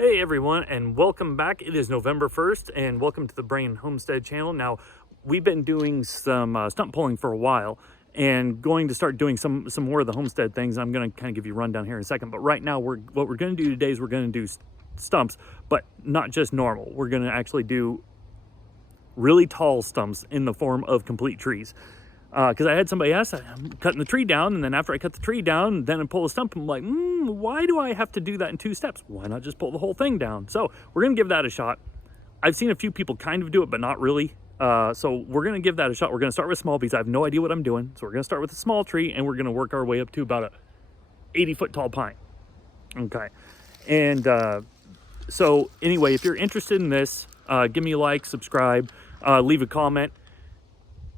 Hey everyone, and welcome back. It is November 1st, and welcome to the Brain Homestead channel. Now, we've been doing some stump pulling for a while, and going to start doing some more of the homestead things. I'm going to kind of give you a rundown here in a second, but right now, what we're going to do today is we're going to do stumps, but not just normal. We're going to actually do really tall stumps in the form of complete trees. Because I had somebody ask, I'm cutting the tree down, and then after I cut the tree down, then I pull a stump, I'm like, why do I have to do that in 2 steps? Why not just pull the whole thing down? So we're going to give that a shot. I've seen a few people kind of do it, but not really. So we're going to give that a shot. We're going to start with small because I have no idea what I'm doing. So we're going to start with a small tree, and we're going to work our way up to about a 80-foot tall pine. Okay. And so anyway, if you're interested in this, give me a like, subscribe, leave a comment.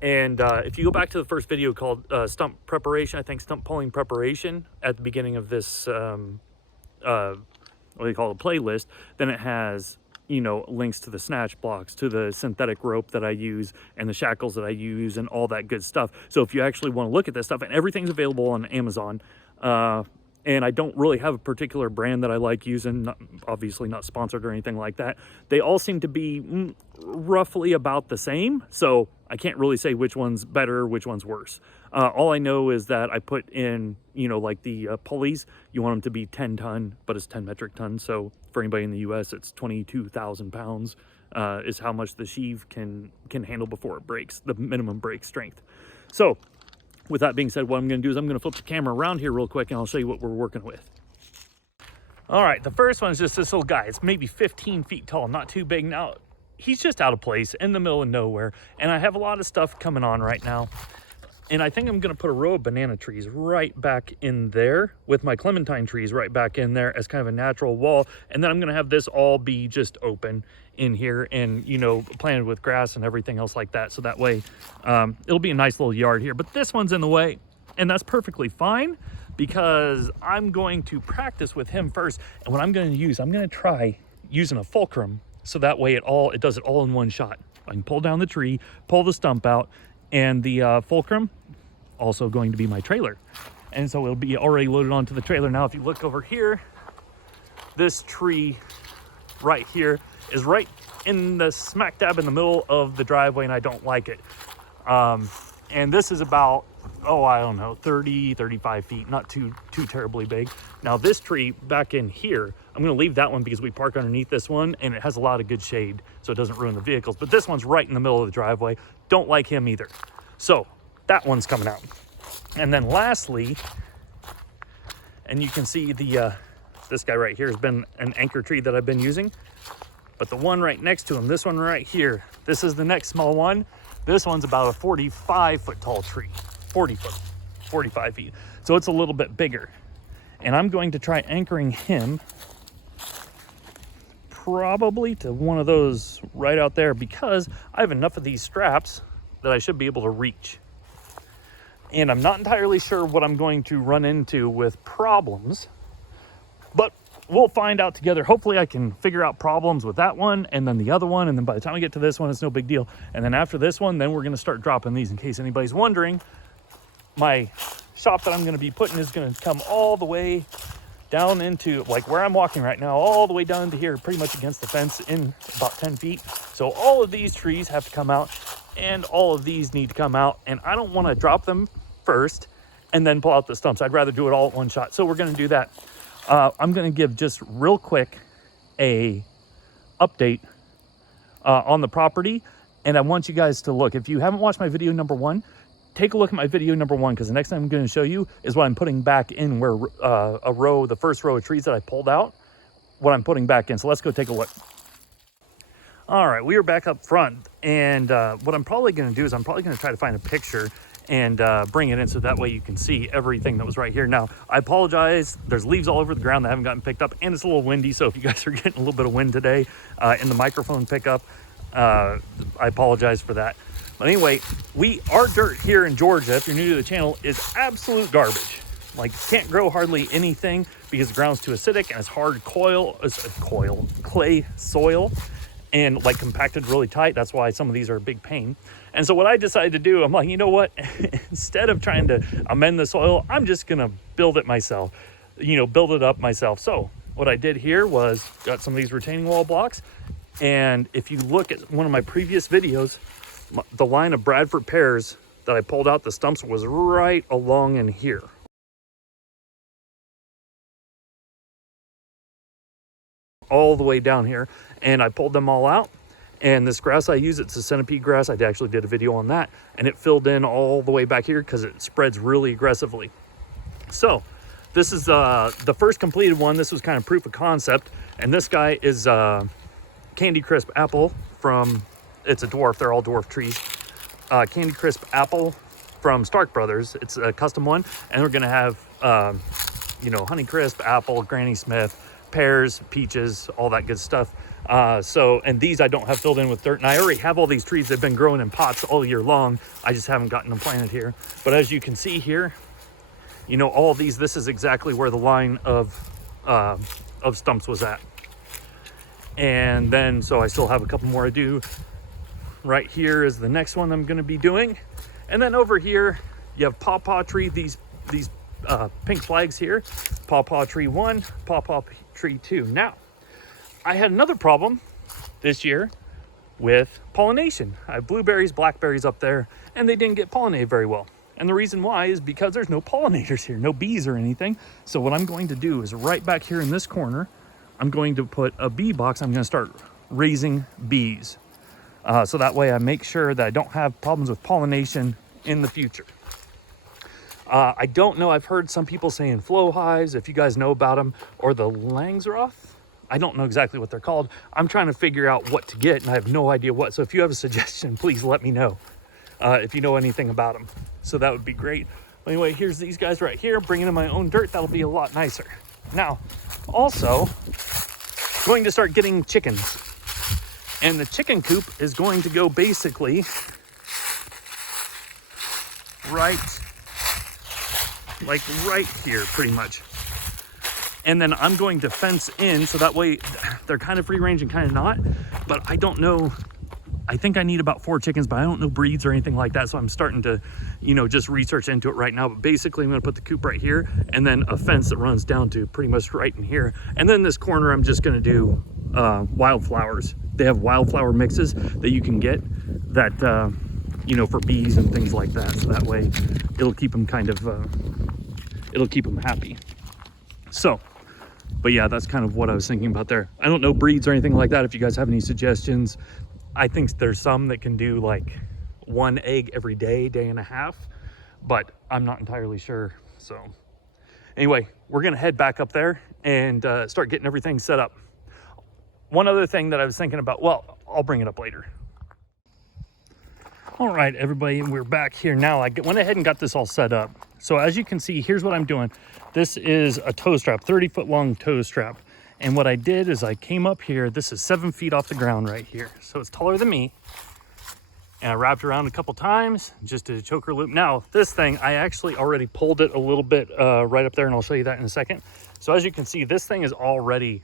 And if you go back to the first video called stump preparation, I think stump pulling preparation at the beginning of this, what do you call it, playlist, then it has, you know, links to the snatch blocks, to the synthetic rope that I use and the shackles that I use and all that good stuff. So if you actually want to look at this stuff, and everything's available on Amazon, and I don't really have a particular brand that I like using, obviously not sponsored or anything like that. They all seem to be roughly about the same, so I can't really say which one's better, which one's worse. All I know is that I put in, you know, like the pulleys, you want them to be 10 ton, but it's 10 metric tons. So for anybody in the US, it's 22,000 pounds is how much the sheave can handle before it breaks, the minimum break strength. So with that being said, what I'm going to do is I'm going to flip the camera around here real quick, and I'll show you what we're working with. All right, the first one is just this little guy. It's maybe 15 feet tall, not too big. Now, he's just out of place in the middle of nowhere, and I have a lot of stuff coming on right now. And I think I'm going to put a row of banana trees right back in there with my clementine trees right back in there as kind of a natural wall. And then I'm going to have this all be just open in here and, you know, planted with grass and everything else like that. So that way it'll be a nice little yard here. But this one's in the way, and that's perfectly fine because I'm going to practice with him first. And what I'm going to use, I'm going to try using a fulcrum so that way it does it all in one shot. I can pull down the tree, pull the stump out, and the fulcrum also going to be my trailer. And so it'll be already loaded onto the trailer. Now, if you look over here, this tree right here is right in the smack dab in the middle of the driveway, and I don't like it. And this is about, I don't know, 30, 35 feet, not too terribly big. Now this tree back in here, I'm gonna leave that one because we park underneath this one and it has a lot of good shade so it doesn't ruin the vehicles. But this one's right in the middle of the driveway. Don't like him either. So that one's coming out. And then lastly, and you can see this guy right here has been an anchor tree that I've been using. But the one right next to him, this one right here, this is the next small one. This one's about a 45-foot tall tree, 40 foot, 45 feet. So it's a little bit bigger. And I'm going to try anchoring him probably to one of those right out there because I have enough of these straps that I should be able to reach. And I'm not entirely sure what I'm going to run into with problems, but we'll find out together. Hopefully I can figure out problems with that one and then the other one. And then by the time we get to this one, it's no big deal. And then after this one, then we're going to start dropping these in case anybody's wondering. My shop that I'm going to be putting is going to come all the way down into like where I'm walking right now, all the way down to here, pretty much against the fence in about 10 feet. So all of these trees have to come out and all of these need to come out. And I don't want to drop them first and then pull out the stumps. I'd rather do it all at one shot. So we're going to do that. I'm going to give just real quick a update on the property. And I want you guys to look. If you haven't watched my video number 1, take a look at my video number 1, because the next thing I'm going to show you is what I'm putting back in where the first row of trees that I pulled out, what I'm putting back in. So let's go take a look. All right, we are back up front. And what I'm probably going to do is I'm probably going to try to find a picture and bring it in so that way you can see everything that was right here. Now, I apologize. There's leaves all over the ground that haven't gotten picked up, and it's a little windy. So if you guys are getting a little bit of wind today in the microphone pickup, I apologize for that. But anyway, our dirt here in Georgia, if you're new to the channel, is absolute garbage. Like, can't grow hardly anything because the ground's too acidic and it's hard clay soil and like compacted really tight. That's why some of these are a big pain. And so what I decided to do, I'm like, you know what? Instead of trying to amend the soil, I'm just gonna build it myself, build it up myself. So what I did here was got some of these retaining wall blocks. And if you look at one of my previous videos, the line of Bradford pears that I pulled out the stumps was right along in here. All the way down here. And I pulled them all out. And this grass I use, it's a centipede grass. I actually did a video on that. And it filled in all the way back here because it spreads really aggressively. So this is the first completed one. This was kind of proof of concept. And this guy is Candy Crisp Apple from, it's a dwarf. They're all dwarf trees. Candy Crisp Apple from Stark Brothers. It's a custom one. And we're going to have, you know, Honey Crisp, Apple, Granny Smith, pears, peaches, all that good stuff. And these I don't have filled in with dirt, and I already have all these trees. They've been growing in pots all year long. I just haven't gotten them planted here. But as you can see here, you know, all of these, this is exactly where the line of stumps was at. And then, so I still have a couple more to do. Right here is the next one I'm going to be doing. And then over here, you have pawpaw tree, these pink flags here, pawpaw tree 1, pawpaw tree 2. Now, I had another problem this year with pollination. I have blueberries, blackberries up there, and they didn't get pollinated very well. And the reason why is because there's no pollinators here, no bees or anything. So what I'm going to do is right back here in this corner, I'm going to put a bee box. I'm going to start raising bees. So that way I make sure that I don't have problems with pollination in the future. I don't know, I've heard some people saying flow hives, if you guys know about them, or the Langsroth. I don't know exactly what they're called. I'm trying to figure out what to get, and I have no idea what. So if you have a suggestion, please let me know if you know anything about them. So that would be great. Anyway, here's these guys right here, bringing in my own dirt. That'll be a lot nicer. Now, also, going to start getting chickens. And the chicken coop is going to go basically right here, pretty much. And then I'm going to fence in, so that way they're kind of free range and kind of not. But I don't know, I think I need about 4 chickens, but I don't know breeds or anything like that. So I'm starting to, you know, just research into it right now. But basically I'm gonna put the coop right here and then a fence that runs down to pretty much right in here. And then this corner, I'm just gonna do wildflowers. They have wildflower mixes that you can get that, you know, for bees and things like that. So that way it'll keep them kind of, it'll keep them happy. So, but yeah, that's kind of what I was thinking about there. I don't know breeds or anything like that. If you guys have any suggestions, I think there's some that can do like 1 egg every day, day and a half, but I'm not entirely sure. So anyway, we're going to head back up there and start getting everything set up. One other thing that I was thinking about, well, I'll bring it up later. All right, everybody, we're back here now. I went ahead and got this all set up. So as you can see, here's what I'm doing. This is a toe strap, 30-foot long toe strap. And what I did is I came up here. This is 7 feet off the ground right here. So it's taller than me. And I wrapped around a couple times, just did a choker loop. Now, this thing, I actually already pulled it a little bit right up there, and I'll show you that in a second. So as you can see, this thing is already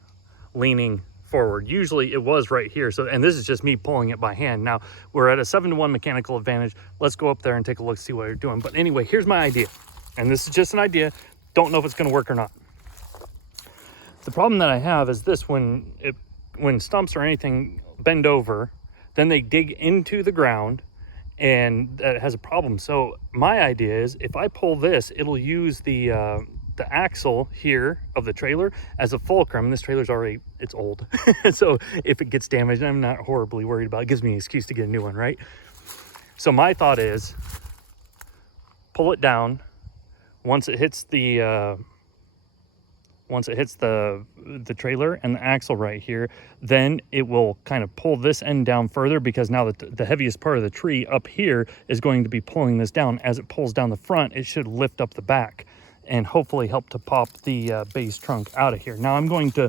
leaning forward. Usually it was right here. So, and this is just me pulling it by hand. Now we're at a 7-to-1 mechanical advantage. Let's go up there and take a look, see what you're doing. But anyway, here's my idea. And this is just an idea. Don't know if it's going to work or not. The problem that I have is this: when stumps or anything bend over, then they dig into the ground, and that has a problem. So my idea is if I pull this, it'll use the axle here of the trailer as a fulcrum. This trailer's already, it's old. So if it gets damaged, I'm not horribly worried about it. It gives me an excuse to get a new one, right? So my thought is pull it down. Once it hits the trailer and the axle right here, then it will kind of pull this end down further, because now the heaviest part of the tree up here is going to be pulling this down. As it pulls down the front, it should lift up the back and hopefully help to pop the base trunk out of here. Now I'm going to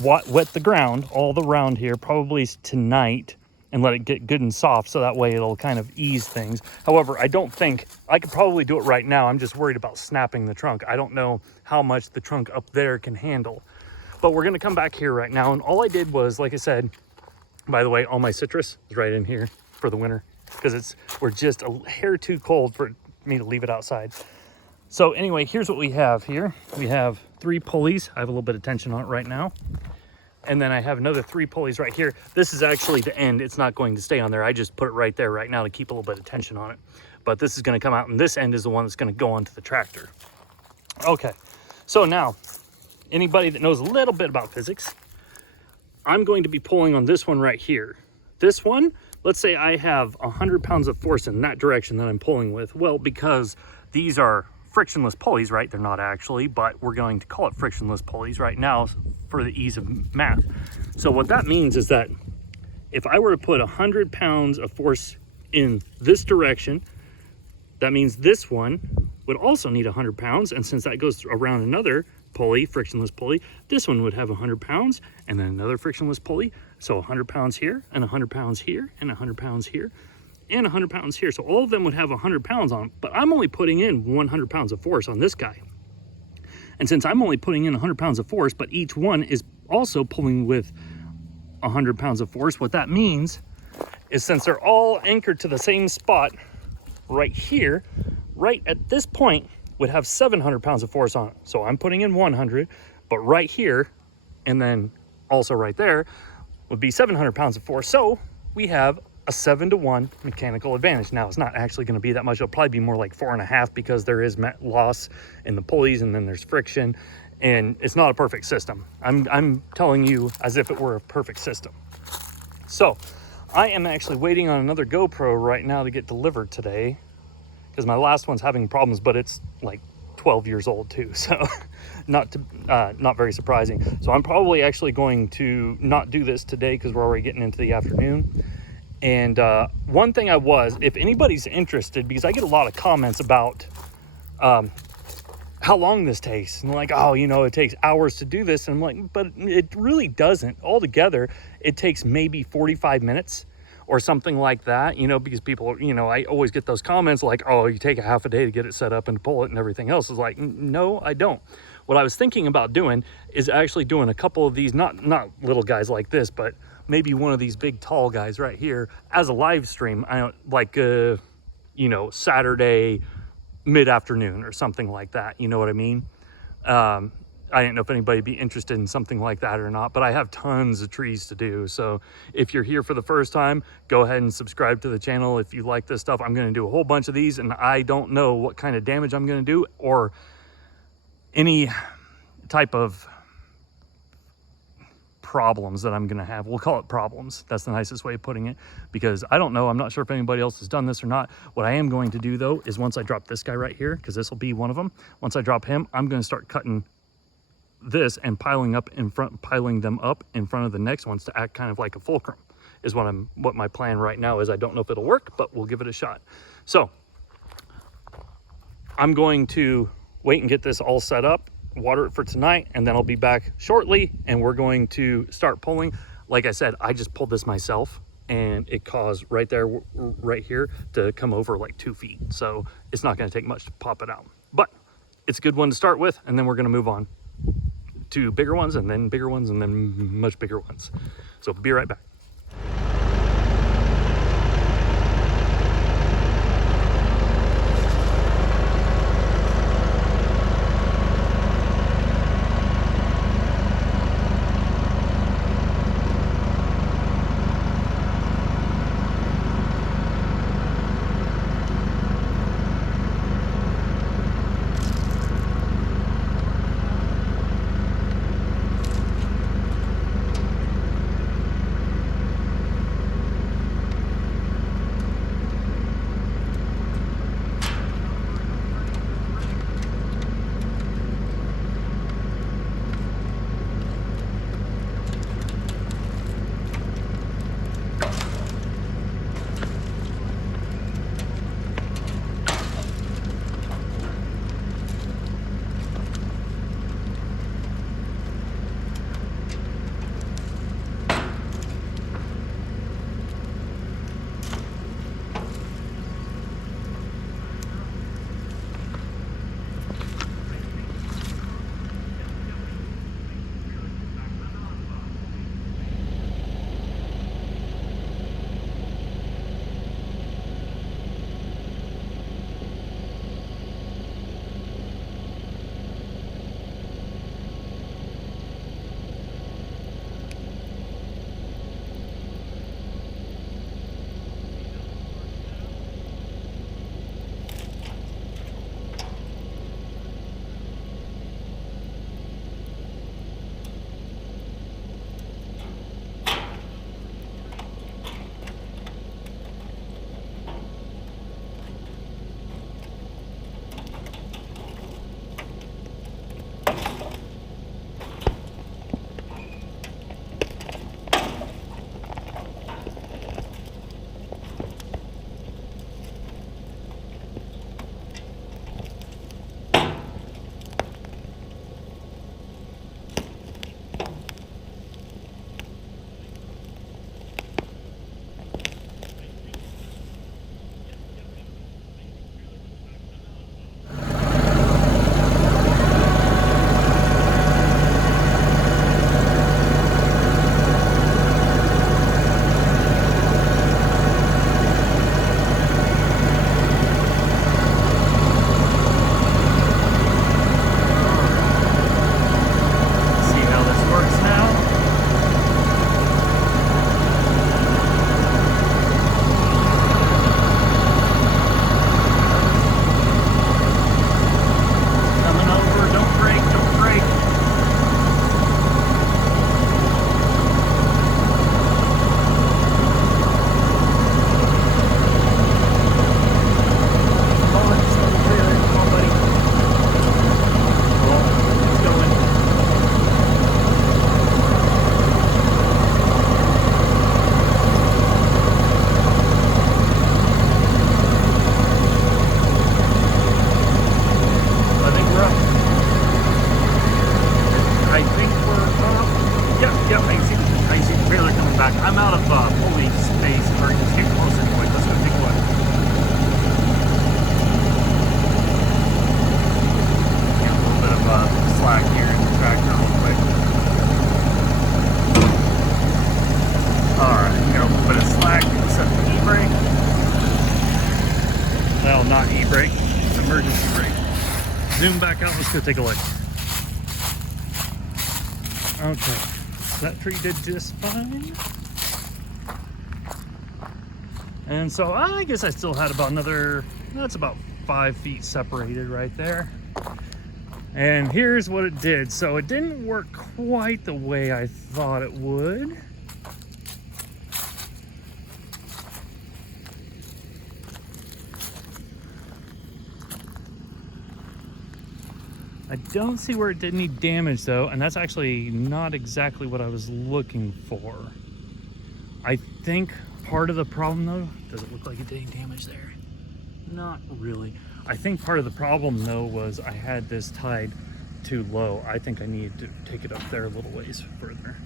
wet the ground all around here, probably tonight, and let it get good and soft, so that way it'll kind of ease things. However, I don't think, I could probably do it right now. I'm just worried about snapping the trunk. I don't know how much the trunk up there can handle. But we're gonna come back here right now, and all I did was, like I said, by the way, all my citrus is right in here for the winter, because we're just a hair too cold for me to leave it outside. So anyway, here's what we have here. We have 3 pulleys. I have a little bit of tension on it right now. And then I have another 3 pulleys right here. This is actually the end. It's not going to stay on there. I just put it right there right now to keep a little bit of tension on it. But this is going to come out, and this end is the one that's going to go onto the tractor. Okay, so now, anybody that knows a little bit about physics, I'm going to be pulling on this one right here. This one, let's say I have 100 pounds of force in that direction that I'm pulling with. Well, because these are frictionless pulleys, right? They're not actually, but we're going to call it frictionless pulleys right now for the ease of math. So what that means is that if I were to put 100 pounds of force in this direction, that means this one would also need 100 pounds. And since that goes around another pulley, frictionless pulley, this one would have 100 pounds and then another frictionless pulley. So 100 pounds here and 100 pounds here and 100 pounds here and 100 pounds here. So all of them would have 100 pounds on, but I'm only putting in 100 pounds of force on this guy. And since I'm only putting in 100 pounds of force, but each one is also pulling with 100 pounds of force, what that means is since they're all anchored to the same spot right here, right at this point would have 700 pounds of force on it. So I'm putting in 100, but right here, and then also right there, would be 700 pounds of force. So we have a 7-to-1 mechanical advantage. Now, it's not actually going to be that much. It'll probably be more like 4.5 because there is loss in the pulleys and then there's friction, and it's not a perfect system. I'm telling you as if it were a perfect system. So I am actually waiting on another GoPro right now to get delivered today because my last one's having problems, but it's like 12 years old too, so not very surprising. So I'm probably actually going to not do this today because we're already getting into the afternoon. And one thing if anybody's interested, because I get a lot of comments about how long this takes, and like, oh, you know, it takes hours to do this, and I'm like, but it really doesn't. Altogether, it takes maybe 45 minutes or something like that, you know, because people, you know, I always get those comments like, oh, you take a half a day to get it set up and pull it and everything else. Is like, no, I don't. What I was thinking about doing is actually doing a couple of these, not little guys like this, but maybe one of these big tall guys right here as a live stream. I don't like, you know, Saturday mid-afternoon or something like that. You know what I mean? I didn't know if anybody would be interested in something like that or not, but I have tons of trees to do. So if you're here for the first time, go ahead and subscribe to the channel. If you like this stuff, I'm going to do a whole bunch of these, and I don't know what kind of damage I'm going to do or any type of problems that I'm going to have. We'll call it problems. That's the nicest way of putting it, because I don't know. I'm not sure if anybody else has done this or not. What I am going to do though is once I drop this guy right here, because this will be one of them, once I drop him, I'm going to start cutting this and piling them up in front of the next ones to act kind of like a fulcrum is what my plan right now is. I don't know if it'll work, but we'll give it a shot. So I'm going to wait and get this all set up, water it for tonight, and then I'll be back shortly and we're going to start pulling. Like I said, I just pulled this myself and it caused right here to come over like 2 feet. So it's not going to take much to pop it out, but it's a good one to start with, and then we're going to move on to bigger ones and then bigger ones and then much bigger ones. So be right back. Well, not e-brake, emergency brake. Zoom back out, let's go take a look. Okay, so that tree did just fine. And so I guess I still had about another, that's about 5 feet separated right there. And here's what it did. So it didn't work quite the way I thought it would. I don't see where it did any damage though, and that's actually not exactly what I was looking for. I think part of the problem though, does it look like it did any damage there? Not really. I think part of the problem though was I had this tied too low. I think I needed to take it up there a little ways further.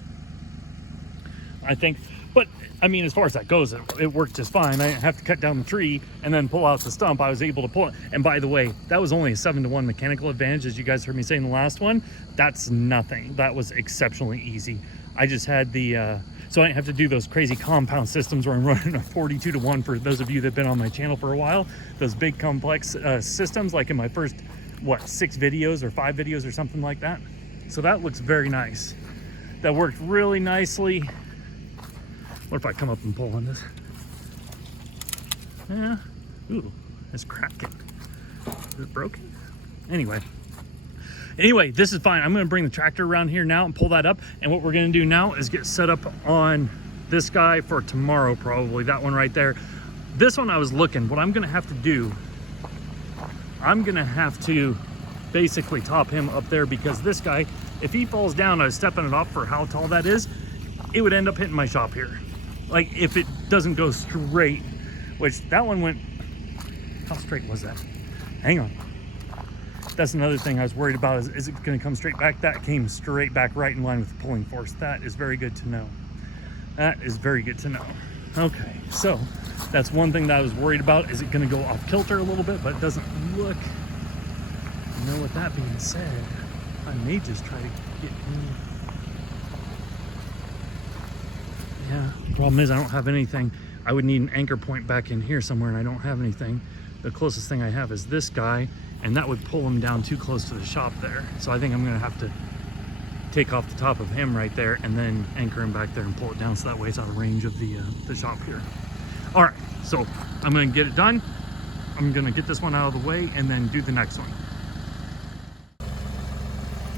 I think, but I mean, as far as that goes, it worked just fine. I didn't have to cut down the tree and then pull out the stump. I was able to pull it. And by the way, that was only a 7-to-1 mechanical advantage, as you guys heard me say in the last one. That's nothing. That was exceptionally easy. I just had the, so I didn't have to do those crazy compound systems where I'm running a 42-to-1 for those of you that have been on my channel for a while. Those big complex systems, like in my first, 6 videos or 5 videos or something like that. So that looks very nice. That worked really nicely. What if I come up and pull on this? Yeah. Ooh, it's cracking. Is it broken? Anyway, this is fine. I'm going to bring the tractor around here now and pull that up. And what we're going to do now is get set up on this guy for tomorrow, probably. That one right there. This one I was looking. What I'm going to have to do, I'm going to have to basically top him up there, because this guy, if he falls down, I was stepping it off for how tall that is, it would end up hitting my shop here. Like if it doesn't go straight, which that one went, how straight was that? Hang on. That's another thing I was worried about, is it going to come straight back? That came straight back right in line with the pulling force. That is very good to know. That is very good to know. Okay, so that's one thing that I was worried about. Is it going to go off kilter a little bit? But it doesn't look. You know, with that being said, I may just try to get in. Yeah, the problem is I don't have anything. I would need an anchor point back in here somewhere, and I don't have anything. The closest thing I have is this guy, and that would pull him down too close to the shop there. So I think I'm gonna have to take off the top of him right there and then anchor him back there and pull it down so that way it's out of range of the shop here. All right, so I'm gonna get it done. I'm gonna get this one out of the way and then do the next one.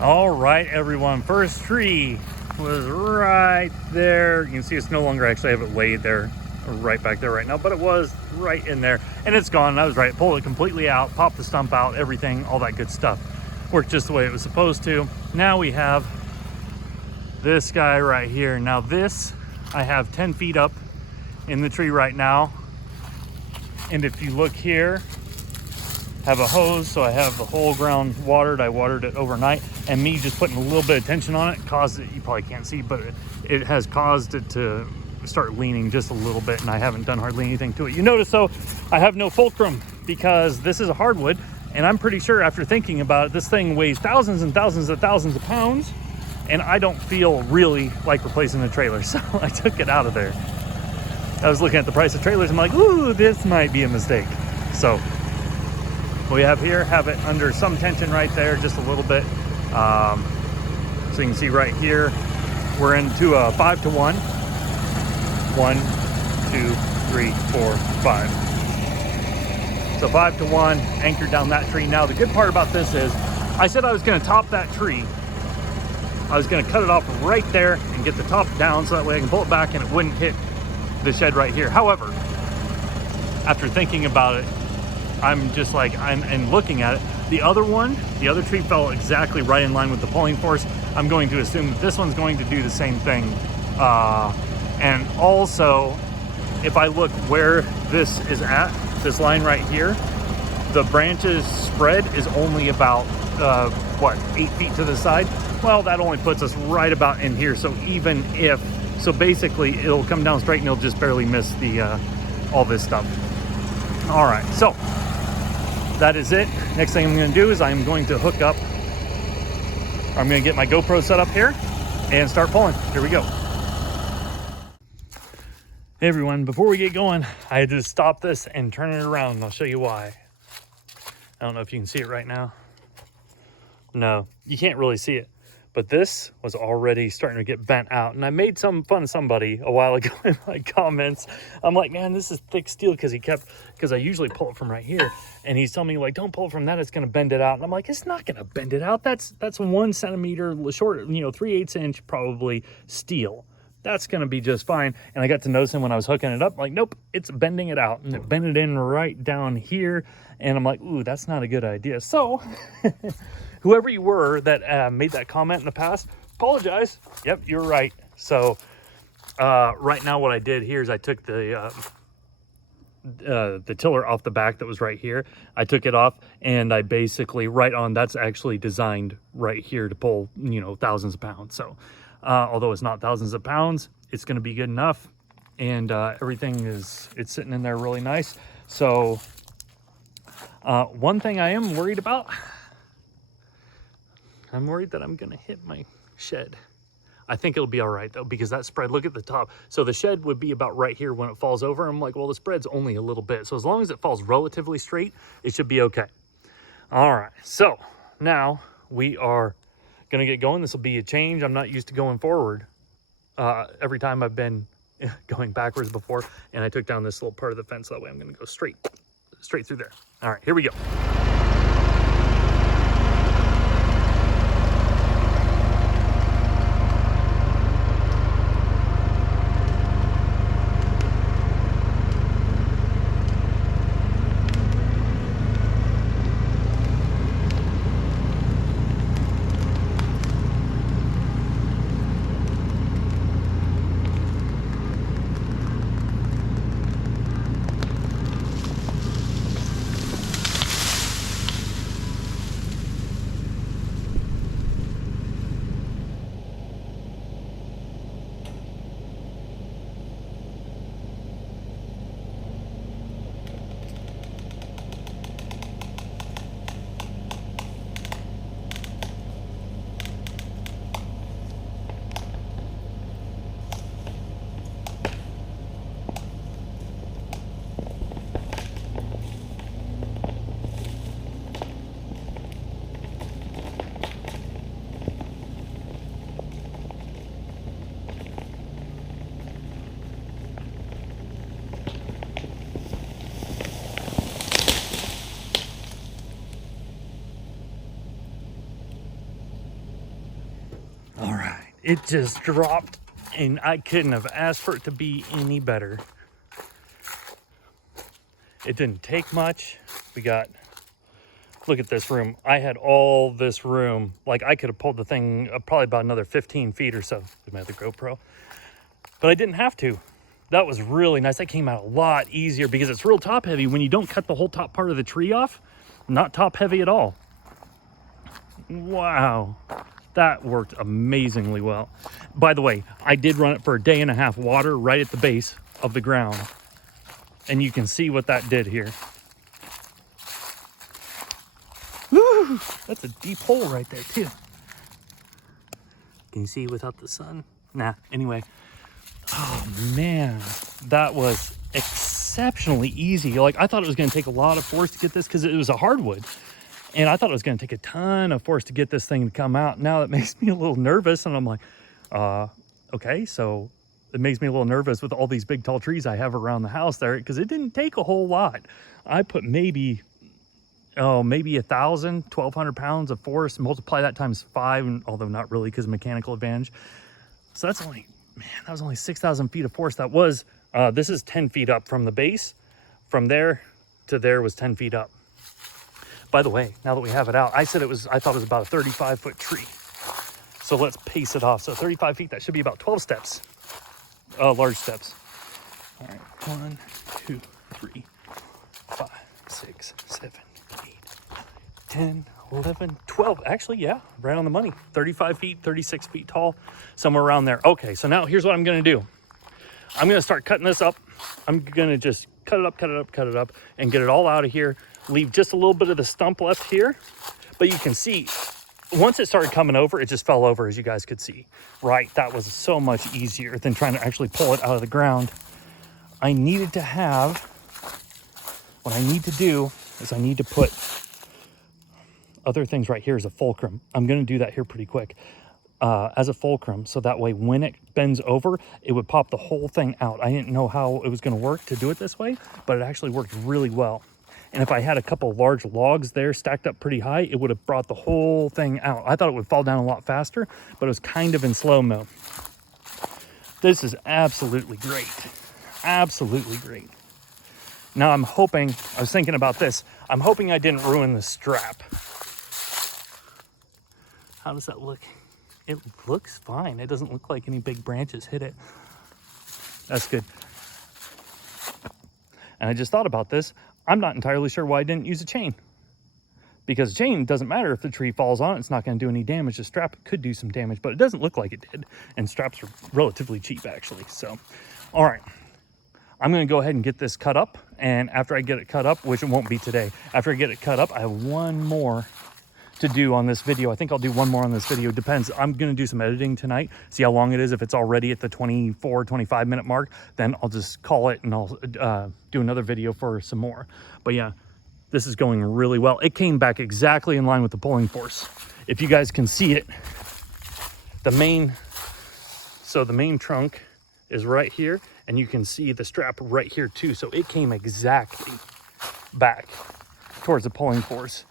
All right, everyone, first tree was right there. You can see it's no longer, actually I have it laid there right back there right now, but it was right in there and it's gone. I was right, pull it completely out, pop the stump out, everything, all that good stuff. Worked just the way it was supposed to. Now we have this guy right here. Now this, I have 10 feet up in the tree right now. And if you look here, have a hose, so I have the whole ground watered. I watered it overnight, and me just putting a little bit of tension on it caused it, you probably can't see, but it has caused it to start leaning just a little bit, and I haven't done hardly anything to it. You notice though, I have no fulcrum because this is a hardwood, and I'm pretty sure after thinking about it, this thing weighs thousands and thousands and thousands of pounds, and I don't feel really like replacing the trailer, so I took it out of there. I was looking at the price of trailers, I'm like, ooh, this might be a mistake. So what we have here, have it under some tension right there, just a little bit. So you can see right here, we're into a 5-to-1. 1, 2, 3, 4, 5. So 5-to-1, anchored down that tree. Now the good part about this is, I said I was gonna top that tree. I was gonna cut it off right there and get the top down so that way I can pull it back and it wouldn't hit the shed right here. However, after thinking about it, I'm just like, and looking at it, the other tree fell exactly right in line with the pulling force. I'm going to assume that this one's going to do the same thing. And also, if I look where this is at, this line right here, the branches spread is only about, 8 feet to the side? Well, that only puts us right about in here. So even if, so basically it'll come down straight and it'll just barely miss the, all this stuff. All right, so that is it. Next thing I'm gonna do is I'm going to hook up, I'm gonna get my GoPro set up here and start pulling. Here we go. Hey everyone, before we get going, I had to stop this and turn it around, and I'll show you why. I don't know if you can see it right now. No, you can't really see it. But this was already starting to get bent out. And I made some fun of somebody a while ago in my comments. I'm like, man, this is thick steel, because I usually pull it from right here. And he's telling me, like, don't pull it from that, it's gonna bend it out. And I'm like, it's not gonna bend it out. That's 1 centimeter short, 3/8 inch probably steel. That's gonna be just fine. And I got to noticing when I was hooking it up, like, nope, it's bending it out. And it bent it in right down here. And I'm like, ooh, that's not a good idea. So whoever you were that made that comment in the past, apologize. Yep, you're right. So right now what I did here is I took the tiller off the back that was right here. I took it off, and I basically that's actually designed right here to pull, thousands of pounds. So although it's not thousands of pounds, it's going to be good enough. And everything it's sitting in there really nice. So one thing I am worried about, I'm worried that I'm gonna hit my shed. I think it'll be all right though, because that spread, look at the top. So the shed would be about right here when it falls over. I'm like, well, the spread's only a little bit. So as long as it falls relatively straight, it should be okay. All right, so now we are gonna get going. This will be a change. I'm not used to going forward. Every time I've been going backwards before, and I took down this little part of the fence. That way I'm gonna go straight through there. All right, here we go. All right, it just dropped, and I couldn't have asked for it to be any better. It didn't take much. Look at this room. I had all this room. Like, I could have pulled the thing probably about another 15 feet or so with my other GoPro, but I didn't have to. That was really nice. That came out a lot easier because it's real top heavy. When you don't cut the whole top part of the tree off, not top heavy at all. Wow. That worked amazingly well. By the way, I did run it for 1.5 days water right at the base of the ground. And you can see what that did here. Woo! That's a deep hole right there too. Can you see without the sun? Nah, anyway. Oh man, that was exceptionally easy. Like, I thought it was gonna take a lot of force to get this because it was a hardwood. And I thought it was going to take a ton of force to get this thing to come out. Now that makes me a little nervous. And I'm like, okay, so it makes me a little nervous with all these big tall trees I have around the house there, because it didn't take a whole lot. I put maybe 1,000, 1,200 pounds of force, and multiply that times 5, although not really because of mechanical advantage. So that was only 6,000 feet of force. That was, this is 10 feet up from the base. From there to there was 10 feet up. By the way, now that we have it out, I thought it was about a 35-foot tree. So let's pace it off. So 35 feet, that should be about 12 steps, large steps. All right, 1, 2, 3, 5, 6, 7, 8, 10, 11, 12. Actually, yeah, right on the money. 35 feet, 36 feet tall, somewhere around there. Okay, so now here's what I'm gonna do. I'm gonna start cutting this up. I'm gonna just cut it up, and get it all out of here. Leave just a little bit of the stump left here. But you can see, once it started coming over, it just fell over, as you guys could see. Right, that was so much easier than trying to actually pull it out of the ground. I needed to have, what I need to do is I need to put other things right here as a fulcrum. I'm going to do that here pretty quick as a fulcrum, so that way when it bends over, it would pop the whole thing out. I didn't know how it was going to work to do it this way, but it actually worked really well. And if I had a couple large logs there stacked up pretty high, it would have brought the whole thing out. I thought it would fall down a lot faster, but it was kind of in slow-mo. This is absolutely great. Absolutely great. Now I'm hoping, I was thinking about this, I'm hoping I didn't ruin the strap. How does that look? It looks fine. It doesn't look like any big branches hit it. That's good. And I just thought about this. I'm not entirely sure why I didn't use a chain. Because a chain doesn't matter if the tree falls on it, it's not going to do any damage. The strap could do some damage, but it doesn't look like it did. And straps are relatively cheap, actually. So, all right. I'm going to go ahead and get this cut up. And after I get it cut up, which it won't be today, after I get it cut up, I have one more to do on this video. I think I'll do one more on this video. Depends. I'm going to do some editing tonight, see how long it is. If it's already at the 24-25 minute mark, then I'll just call it and I'll do another video for some more. But yeah, this is going really well. It came back exactly in line with the pulling force. If you guys can see it, the main trunk is right here, and you can see the strap right here too. So it came exactly back towards the pulling force.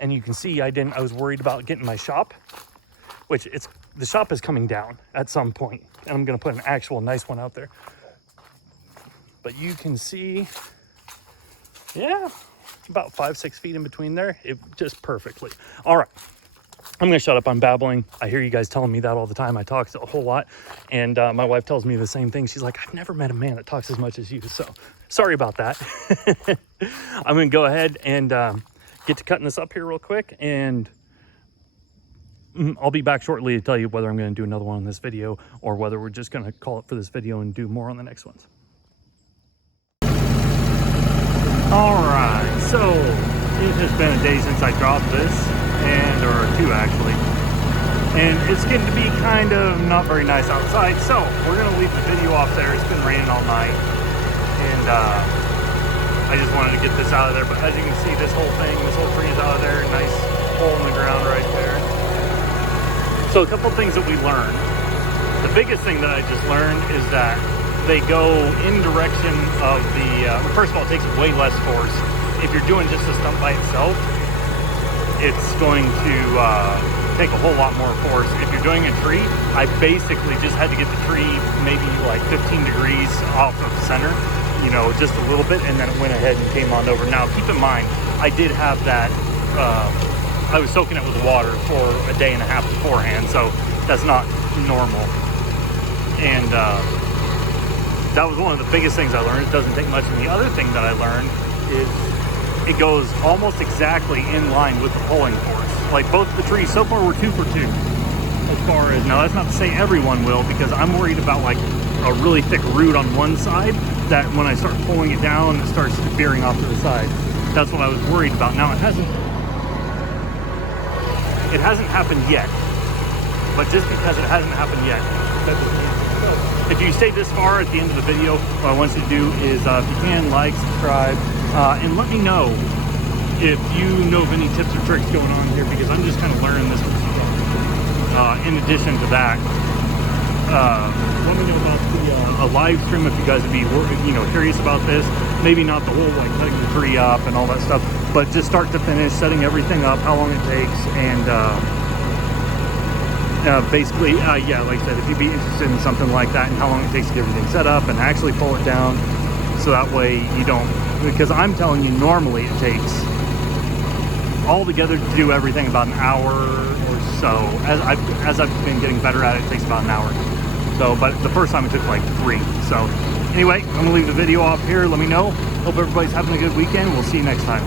And you can see I was worried about getting my shop, which the shop is coming down at some point, and I'm going to put an actual nice one out there. But you can see, yeah, about 5-6 feet in between there. It just perfectly. All right. I'm going to shut up. I'm babbling. I hear you guys telling me that all the time. I talk a whole lot. And my wife tells me the same thing. She's like, I've never met a man that talks as much as you. So sorry about that. I'm going to go ahead and get to cutting this up here real quick, and I'll be back shortly to tell you whether I'm going to do another one on this video or whether we're just going to call it for this video and do more on the next ones. All right, so it has been a day since I dropped this, or two actually, and it's getting to be kind of not very nice outside, so we're going to leave the video off there. It's been raining all night, and I just wanted to get this out of there. But as you can see, this whole tree is out of there. Nice hole in the ground right there. So a couple things that we learned. The biggest thing that I just learned is that they go in direction of the, first of all, it takes way less force. If you're doing just the stump by itself, it's going to take a whole lot more force. If you're doing a tree, I basically just had to get the tree maybe like 15 degrees off of center, you know, just a little bit, and then it went ahead and came on over. Now, keep in mind, I did have that, I was soaking it with water for a day and a half beforehand, so that's not normal. And that was one of the biggest things I learned. It doesn't take much. And the other thing that I learned is it goes almost exactly in line with the pulling force. Like both the trees, so far we're 2 for 2. As far as, now that's not to say everyone will, because I'm worried about like a really thick root on one side that when I start pulling it down, it starts veering off to the side. That's what I was worried about. Now it hasn't happened yet, but just because it hasn't happened yet, that doesn't mean so. If you stayed this far at the end of the video, what I want you to do is, if you can, like, subscribe, and let me know if you know of any tips or tricks going on here, because I'm just kind of learning this. In addition to that, let me know about a live stream if you guys would be, curious about this. Maybe not the whole like cutting the tree up and all that stuff, but just start to finish, setting everything up, how long it takes, and basically, yeah, like I said, if you'd be interested in something like that and how long it takes to get everything set up and actually pull it down, so that way you don't, because I'm telling you, normally it takes all together to do everything about an hour or so. As I've been getting better at it, it takes about an hour. So, but the first time it took like 3. So anyway, I'm gonna leave the video off here. Let me know. Hope everybody's having a good weekend. We'll see you next time.